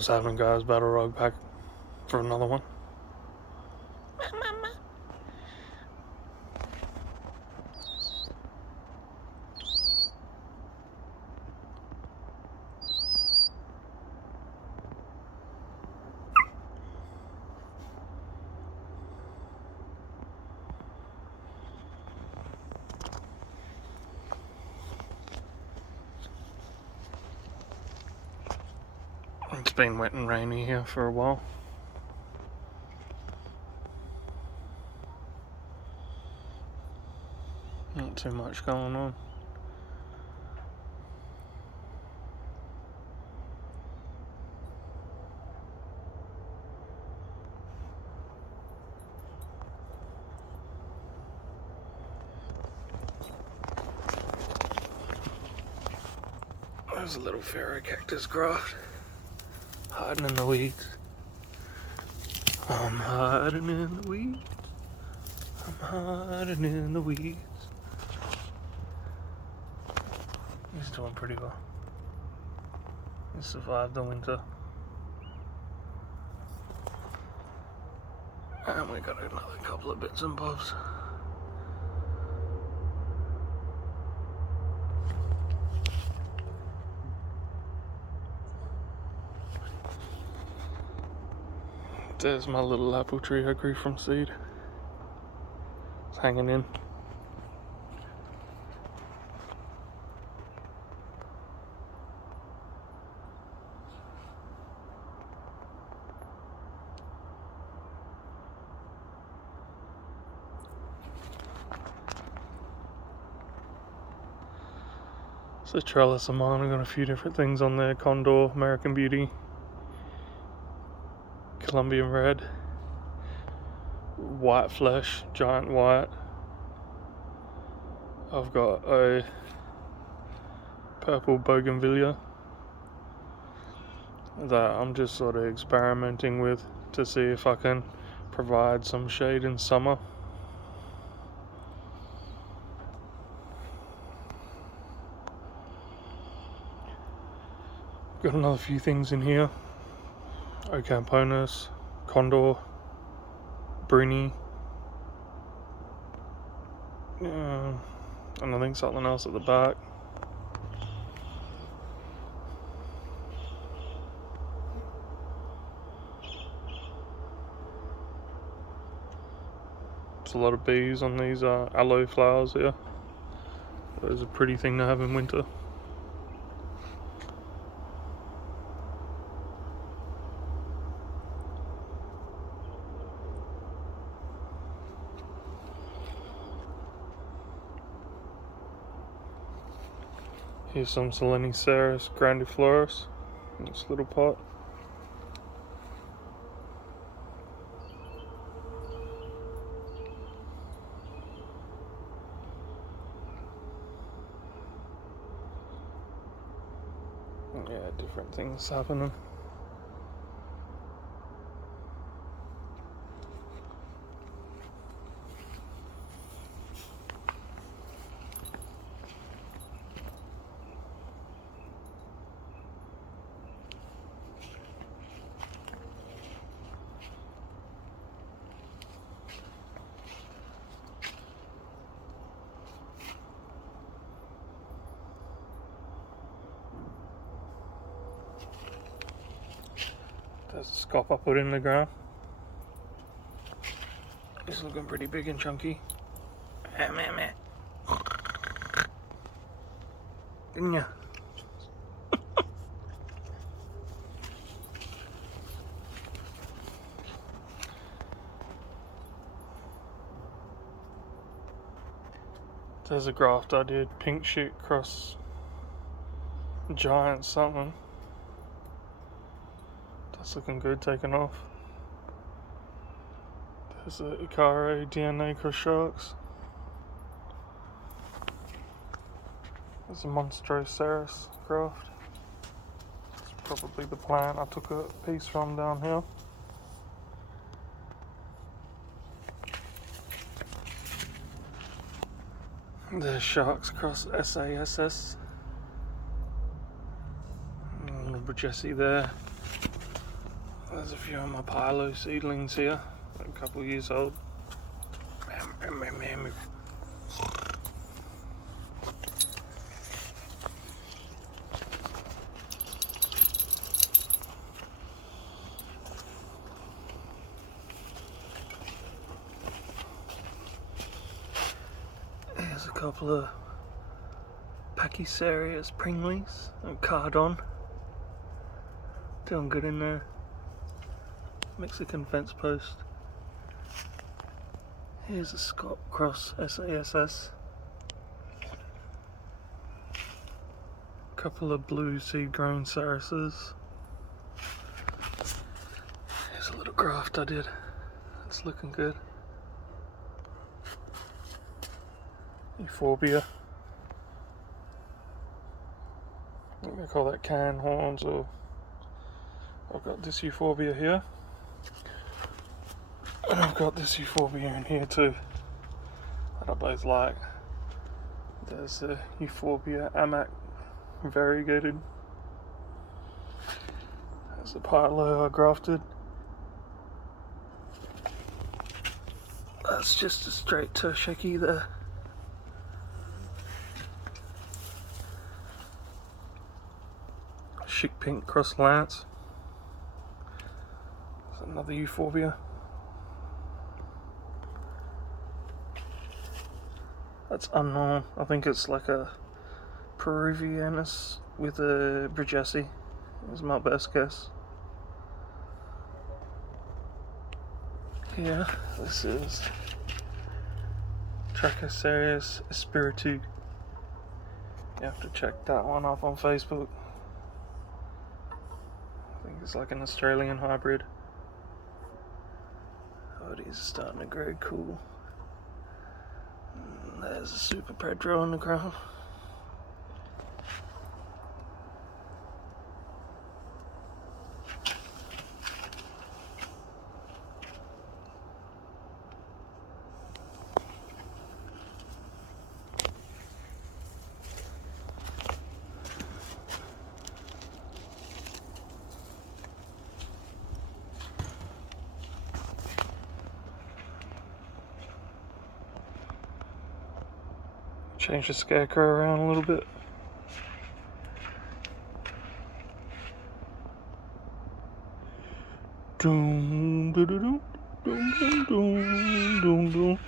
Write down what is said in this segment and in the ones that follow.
what's happening, guys? Battle Rogue back for another one. It's been wet and rainy here for a while. Not too much going on. There's a little pharaoh cactus graft hiding in the weeds. I'm hiding in the weeds. I'm hiding in the weeds. He's doing pretty well. He survived the winter. And we got another couple of bits and bobs. There's my little apple tree I grew from seed. It's hanging in. It's a trellis of mine. I've got a few different things on there. Condor, American Beauty, Colombian Red, White Flesh, Giant White. I've got a purple bougainvillea that I'm just sort of experimenting with to see if I can provide some shade in summer. Got another few things in here. Ocamponus, Condor, Bruni, and I think something else at the back. There's a lot of bees on these aloe flowers here. Those are a pretty thing to have in winter. Here's some Seleniceras grandiflorus in this little pot. Yeah, different things happening. There's a scop I put in the ground. It's looking pretty big and chunky. Didn't ya? There's a graft I did, pink shoot cross giant something. That's looking good, taken off. There's a Icare DNA cross sharks. There's a Monstroceras graft. It's probably the plant I took a piece from down here. There's sharks cross SASS. A little Jesse there. There's a few of my Pilo seedlings here, a couple years old. Here's a couple of Pachysarius Pringles and Cardon. Doing good in there. Mexican fence post. Here's a Scott Cross SASS. Couple of blue seed grown Sarises. Here's a little graft I did. It's looking good. Euphorbia. I think they call that can horns, or I've got this Euphorbia here. And I've got this Euphorbia in here too, that I both like. There's the Euphorbia Amac variegated. There's the Pilo I grafted. That's just a straight Tersheki there. Chic Pink Cross Lance. There's another Euphorbia. That's unknown. I think it's like a Peruvianus with a Brigessi. Is my best guess. Yeah, this is Trichosarius Espiritu. You have to check that one up on Facebook. I think it's like an Australian hybrid. Oh, these are starting to grow cool. There's a Super Pedro on the ground. Change the scarecrow around a little bit. Doom, doo, doo, doo, doom, doom, doom, doom, doom.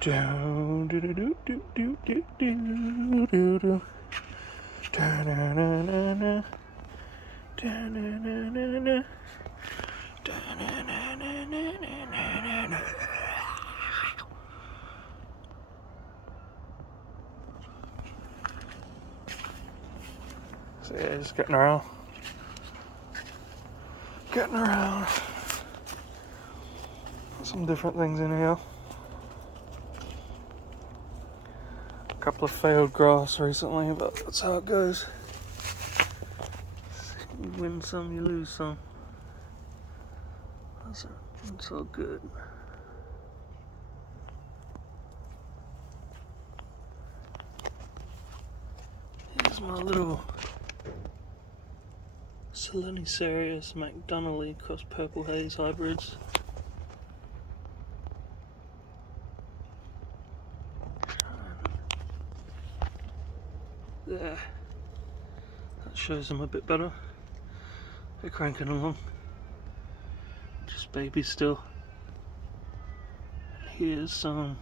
Down, doo, doo, doo, doo, doo, doo, doo, doo, doo. Da, na, na, na, na. Da, na, na, na, na. Da, na, na, na, na, na, na, na. So yeah, just getting around. Getting around. Some different things in here. A couple of failed grafts recently, but that's how it goes. You win some, you lose some. That's all good. Here's my little Selenisarius McDonnelly cross purple haze hybrids. There. That shows them a bit better. They're cranking along. Just babies still. Here's some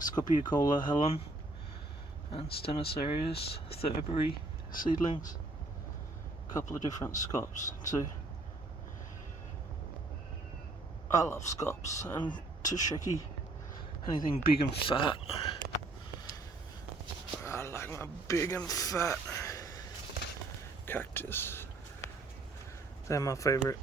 Scopiacola Helen and Stenosarius Thurbury seedlings. A couple of different scops too. I love scops and Tersheki. Anything big and fat. I like my big and fat cactus. They're my favorite.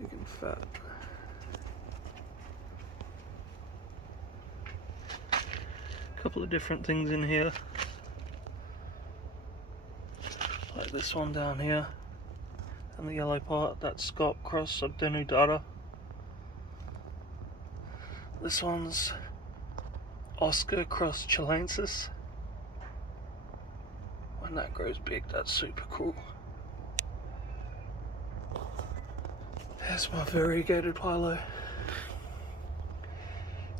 Big and fat. Couple of different things in here, like this one down here, and the yellow part, that's Scott Cross Subdenudata. This one's Oscar Cross Chilensis. When that grows big, that's super cool. There's my variegated pilo.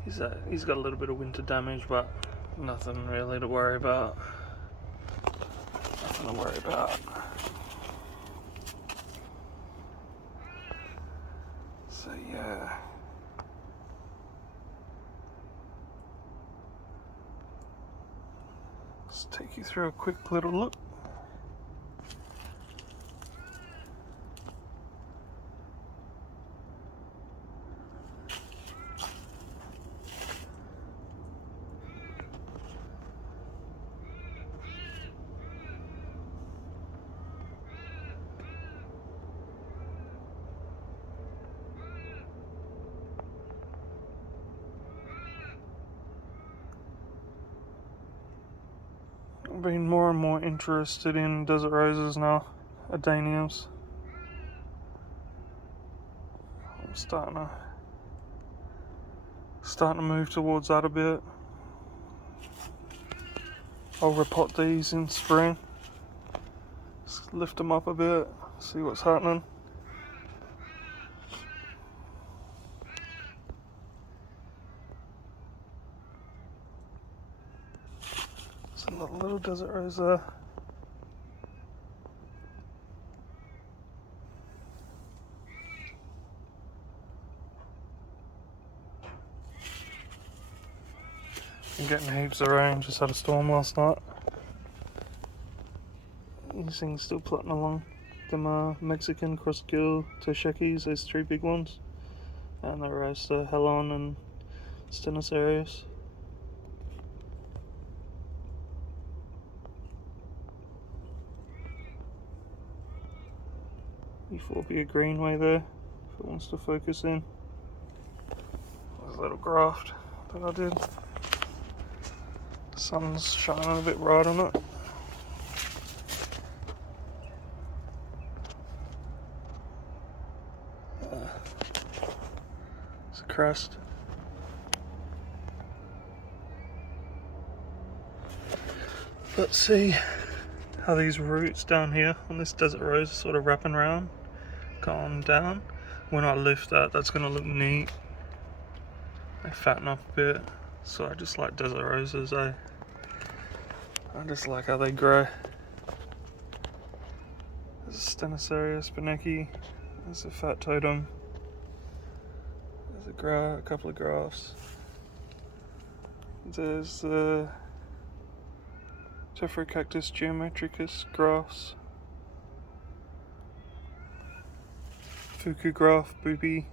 He's got a little bit of winter damage, but nothing really to worry about. Nothing to worry about. So yeah. Let's take you through a quick little look. I've been more and more interested in desert roses now, adeniums. I'm starting to move towards that a bit. I'll repot these in spring. Just lift them up a bit, see what's happening. There's another little desert rose there. I'm getting heaps of rain, just had a storm last night. These things still plotting along. Them Mexican crossgill toshekis, those three big ones. And the rest are Helon and Stenosarius. Euphorbia greenway there, if it wants to focus in. There's a little graft that I did. The sun's shining a bit bright on it. It's a crest. Let's see how these roots down here on this desert rose are sort of wrapping around, going down. When I lift that, that's going to look neat. They fatten up a bit. So I just like desert roses. I just like how they grow. There's a Stenosarius Benecki. There's a fat totem. There's a couple of grafts. There's the Tephrocarpus geometricus grafts. Fuku graft, booby.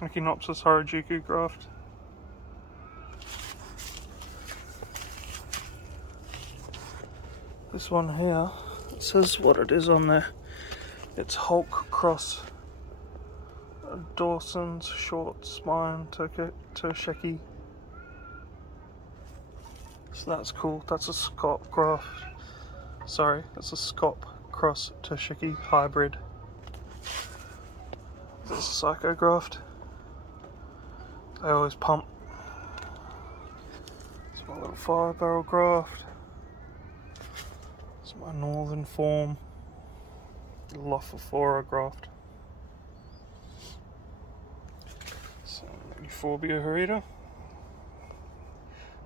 Echinopsis Harajuku graft. This one here, it says what it is on there. It's Hulk cross Dawson's short spine tosheki. So that's cool. That's a Scop graft. Sorry, that's a Scop cross tosheki hybrid. There's a Psycho graft. I always pump. It's my little 5-barrel graft. It's my northern form Lophophora graft. So, Euphorbia harita.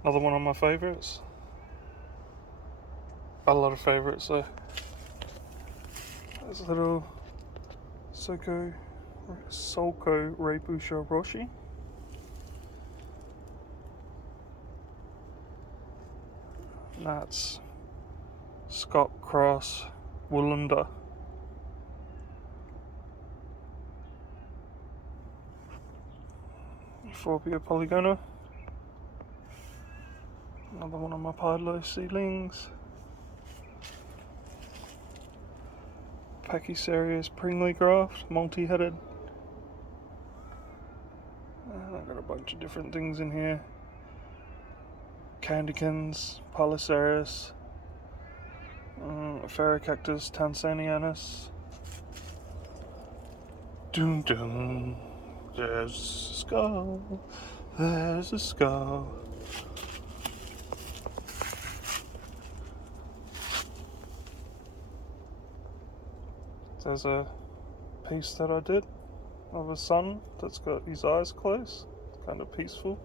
Another one of my favourites. A lot of favourites though. There's a little Solko Reipusha Roshi. That's Scott Cross Woolunda. Euphorbia polygona. Another one of my Pidlo seedlings. Pachysarius Pringley graft, multi-headed. I've got a bunch of different things in here. Candicans, Polycerius, Ferrocactus tanzanianus. Doom doom. There's a skull. There's a skull. There's a piece that I did of a sun that's got his eyes closed. It's kind of peaceful.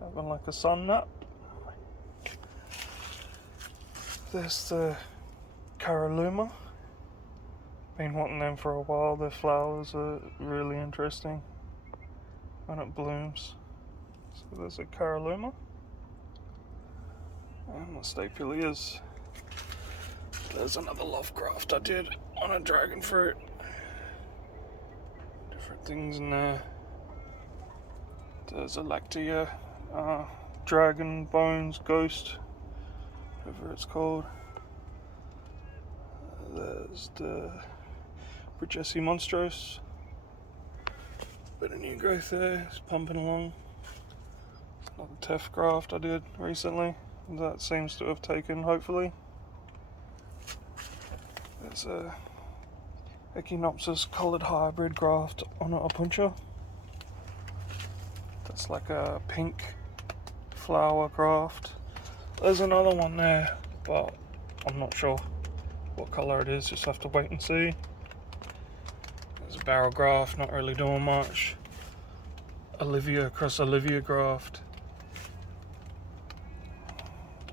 Having like a sun nap. There's the caralluma. Been wanting them for a while. Their flowers are really interesting when it blooms. So there's a caralluma. And the stapelias. There's another love graft I did on a dragon fruit. Different things in there. There's a lactea, dragon bones ghost, whatever it's called. There's the Brigesi monstros. Bit of new growth there, it's pumping along. Another teff graft I did recently. That seems to have taken, hopefully. There's a Echinopsis collared hybrid graft on a opuntia. That's like a pink flower graft. There's another one there, but I'm not sure what colour it is, just have to wait and see. There's a barrel graft, not really doing much. Olivia cross Olivia graft.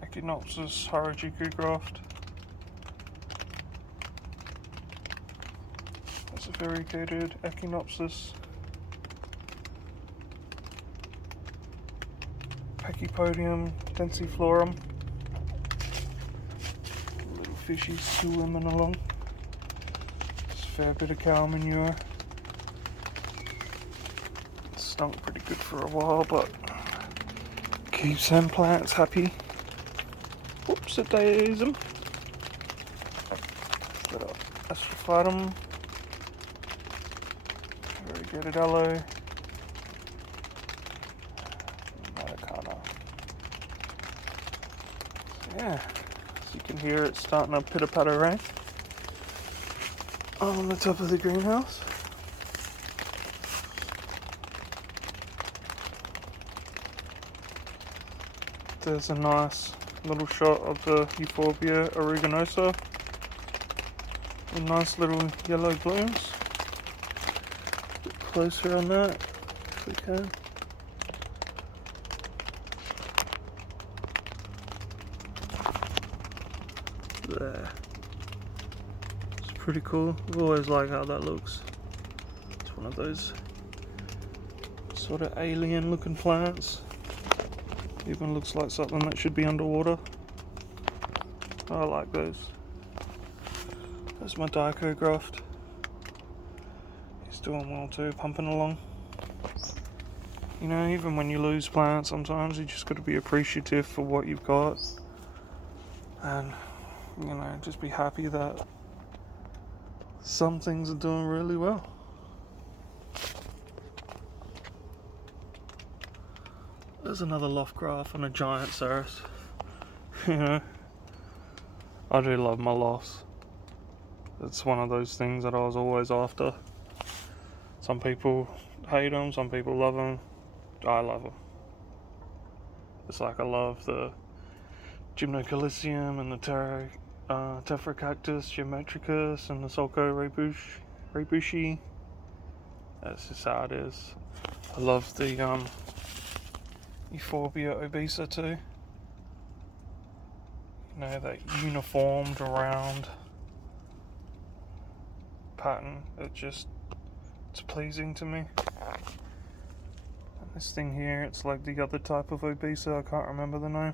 Echinopsis Harajuku graft. There's a variegated Echinopsis. Pachypodium densiflorum. Little fishies swimming along. There's a fair bit of cow manure. It stunk pretty good for a while, but keeps them plants happy. Whoops, a daism. Got a astrophytum. Variegated aloe. Yeah, as you can hear, it's starting to pitter-patter rain on the top of the greenhouse. There's a nice little shot of the Euphorbia aeruginosa with nice little yellow blooms. A bit closer on that, if we can. There. It's pretty cool. I've always liked how that looks. It's one of those sort of alien looking plants. Even looks like something that should be underwater. I like those. There's my Daiko graft. He's doing well too, pumping along. You know, even when you lose plants, sometimes you just got to be appreciative for what you've got. And you know, just be happy that some things are doing really well. There's another loft graft and a giant Ceres. You know, I do love my lofts. It's one of those things that I was always after. Some people hate them, some people love them. I love them. It's like I love the Gymnocalicium and the Tephra geometricus and the Sulco rebushi. That's just how it is. I love the Euphorbia obesa too. You know, that uniformed round pattern. It's pleasing to me. And this thing here, it's like the other type of obesa. I can't remember the name.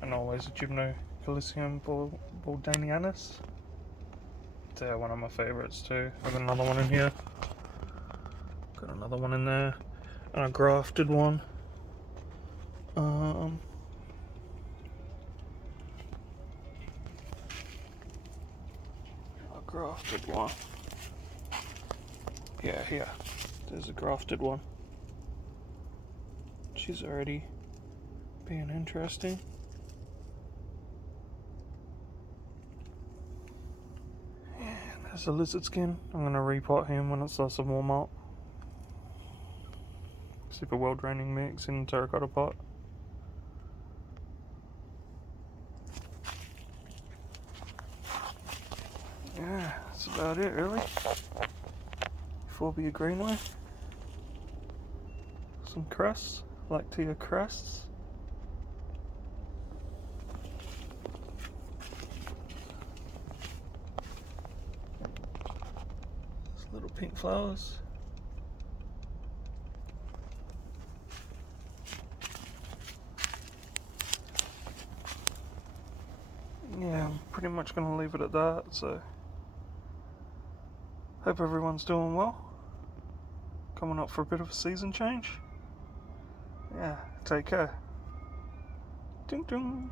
And always a Gymnocalicium baldanianus. They're one of my favourites too. I've got another one in here. Got another one in there. And a grafted one. A grafted one. Yeah, here. There's a grafted one. She's already being interesting. There's a lizard skin. I'm going to repot him when it starts to warm up. Super well draining mix in terracotta pot. yeah, that's about it really. Phobia Greenway. Some crusts, lactea crusts. Little pink flowers. Yeah, I'm pretty much going to leave it at that, so hope everyone's doing well. Coming up for a bit of a season change. Yeah, take care. Ding ding.